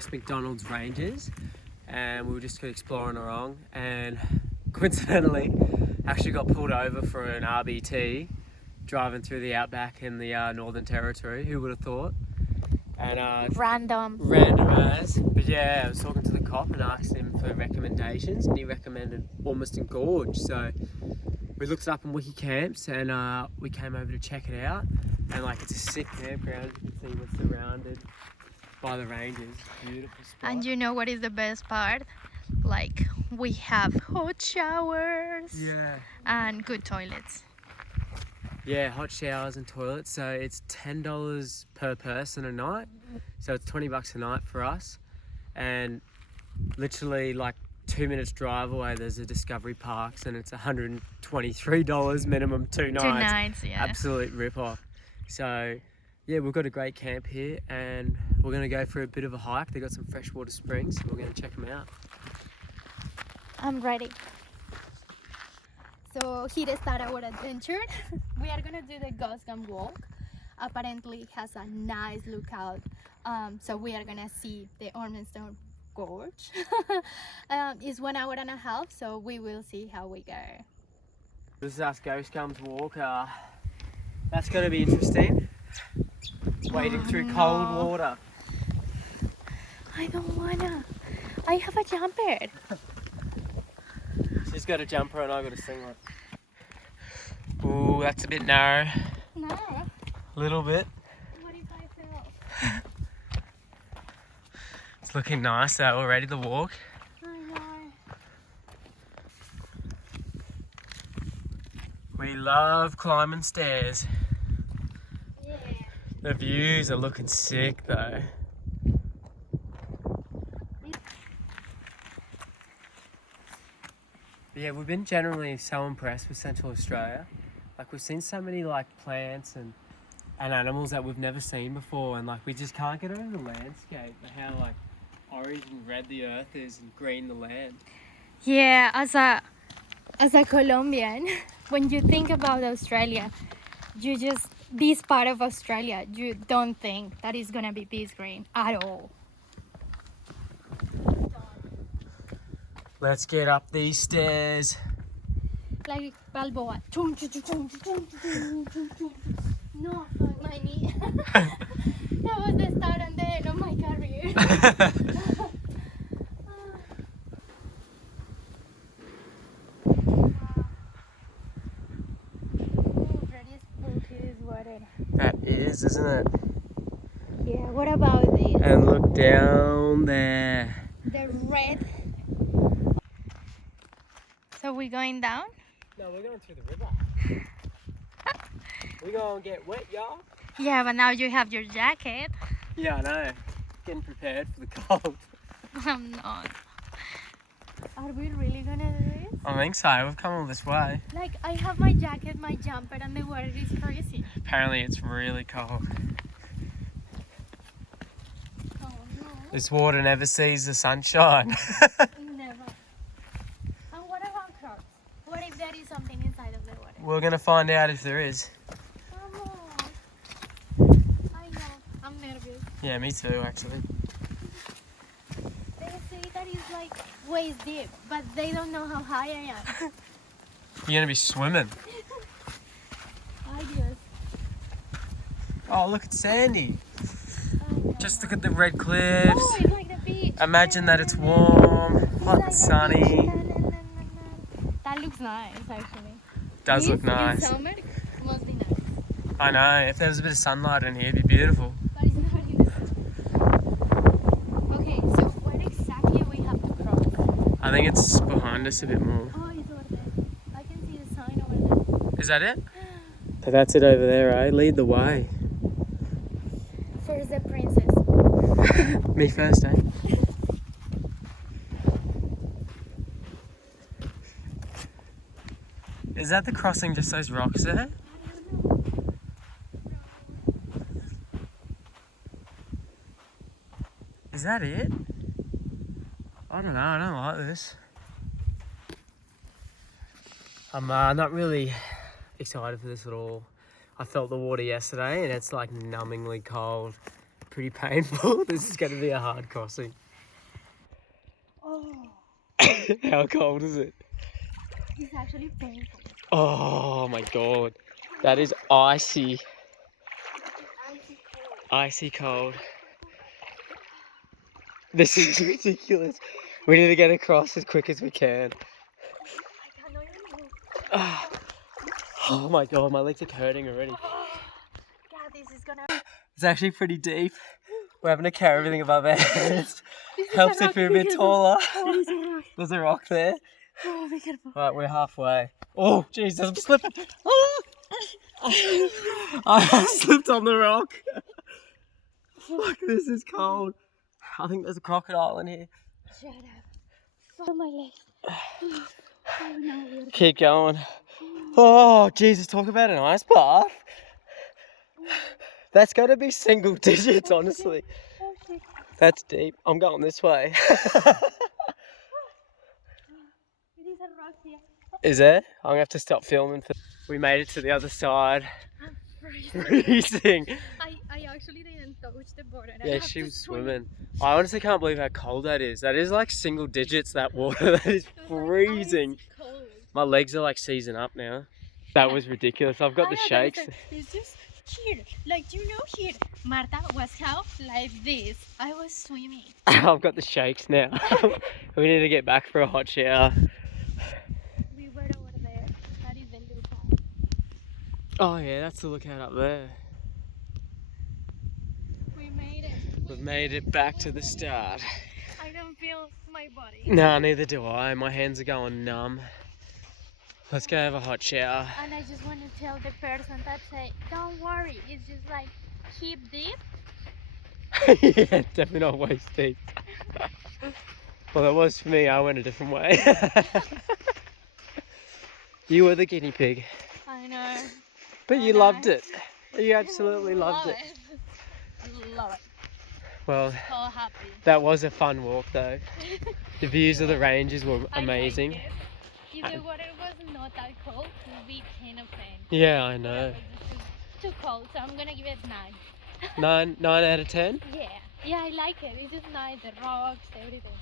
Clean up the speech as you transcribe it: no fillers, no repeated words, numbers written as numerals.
West MacDonnell's ranges, and we were just exploring along, and coincidentally actually got pulled over for an RBT driving through the outback in the Northern Territory. Who would have thought? And Random as. But yeah, I was talking to the cop and asked him for recommendations, and he recommended ORMISTON Gorge. So we looked it up on Wiki Camps, and we came over to check it out. And like, it's a sick campground. You can see we're surrounded by the ranges. Beautiful spot. And you know what is the best part? Like, we have hot showers and good toilets. Yeah, hot showers and toilets. So it's $10 per person a night. So it's $20 a night for us. And literally like 2 minutes drive away, there's a Discovery Parks, and it's $123 minimum 2 nights. 2 nights, yeah. Absolute rip-off. So yeah, we've got a great camp here, and we're going to go for a bit of a hike. They've got some freshwater springs, so we're going to check them out. I'm ready. So here starts our adventure. We are gonna do the Ghost Gun walk. Apparently it has a nice lookout. So we are gonna see the ORMISTON Gorge. It's 1 hour and a half, so we will see how we go. This is us Ghost Gums walk. That's going to be interesting. Wading through cold water. I don't wanna. I have a jumper. She's got a jumper and I've got a singlet. Ooh, that's a bit narrow. No. A little bit. What if I fell? It's looking nice though already, the walk. I know. We love climbing stairs. Yeah. The views are looking sick though. Yeah, we've been generally so impressed with Central Australia. Like, we've seen so many like plants and animals that we've never seen before, and like we just can't get over the landscape and how like orange and red the earth is and green the land. Yeah, as a Colombian, when you think about Australia, you just, this part of Australia, you don't think that it's gonna be this green at all. Let's get up these stairs. Like Balboa. No, fuck my knee. That was the start and the end of my career. Pretty spooky this water. That is, isn't it? Yeah, what about this? And look down there. The red. So we're going down? No, we're going through the river. We're going to get wet, y'all. Yeah, but now you have your jacket. Yeah, I know. Getting prepared for the cold. I'm not. Are we really gonna do this? I think so. We've come all this way. Like, I have my jacket, my jumper, and the water is crazy. Apparently it's really cold. Oh no. This water never sees the sunshine. Never. And what about crocs? What if there is something inside of the water? We're going to find out if there is. Come on. I know. I'm nervous. Yeah, me too, actually. They say that it's like waist deep, but they don't know how high I am. You're going to be swimming. I just. Oh, look at Sandy. Oh, Just look at the red cliffs. oh, it's like the beach. Imagine that it's warm, It's hot like and the sunny. beach. Na, na, na, na, na. That looks nice, actually. Does look In nice. summer, must be nice. I know. If there was a bit of sunlight in here, it'd be beautiful. But it's not in the summer. Okay, so where exactly we have to cross? I think it's behind us a bit more. Oh, it's over there. I can see the sign over there. Is that it? So that's it over there, eh? Lead the way. First the princess. Me first, eh? Is that the crossing, just those rocks there? Is that it? I don't know, I don't like this. I'm not really excited for this at all. I felt the water yesterday and it's like numbingly cold. pretty painful. This is going to be a hard crossing. Oh, How cold is it? it's actually painful. Oh my god. That is icy. It's icy cold. Icy cold. This is ridiculous. We need to get across as quick as we can. I cannot even move. Oh my god, my legs are hurting already. God, this is gonna... It's actually pretty deep. We're having to carry everything above our heads. This is Helps a if you're a rock. bit taller. There is a rock. There's a rock there. Oh, be careful. Right, we're halfway. Oh, Jesus, I'm slipping. I slipped on the rock. Fuck, this is cold. I think there's a crocodile in here. Shut up. Follow my legs. Oh, no, we're... Keep going. Oh, Jesus, talk about an ice bath. That's got to be single digits, honestly. Oh, shit. That's deep. I'm going this way. It is a rock here. Is there? I'm going to have to stop filming. We made it to the other side. I'm freezing. Freezing. I actually didn't touch the border. I Yeah, have she to was swim. swimming. I honestly can't believe how cold that is. That is like single digits, that water. That is It was like freezing. ice cold. My legs are like seizing up now. That was ridiculous. I've got the I know, shakes. It's just here. Like, you know, here. Marta was how? Like this. I was swimming. I've got the shakes now. We need to get back for a hot shower. We were over there. That is the lookout. Oh yeah, that's the lookout up there. We made it. We've made it back to the start. I don't feel my body. Nah, neither do I. My hands are going numb. Let's go have a hot shower. And I just want to tell the person that say, don't worry. It's just like, keep deep. Yeah, definitely not waist deep. Well, that was for me. I went a different way. You were the guinea pig. I know. But you loved it. You absolutely loved it. Love it. Well, So happy. that was a fun walk though. The views of the ranges were I amazing. like it. If the water was not that cold, it would be 10 of 10. Yeah, I know. But it's too cold, so I'm gonna give it 9. 9 out of 10? Yeah. Yeah, I like it. It's just nice, the rocks, everything.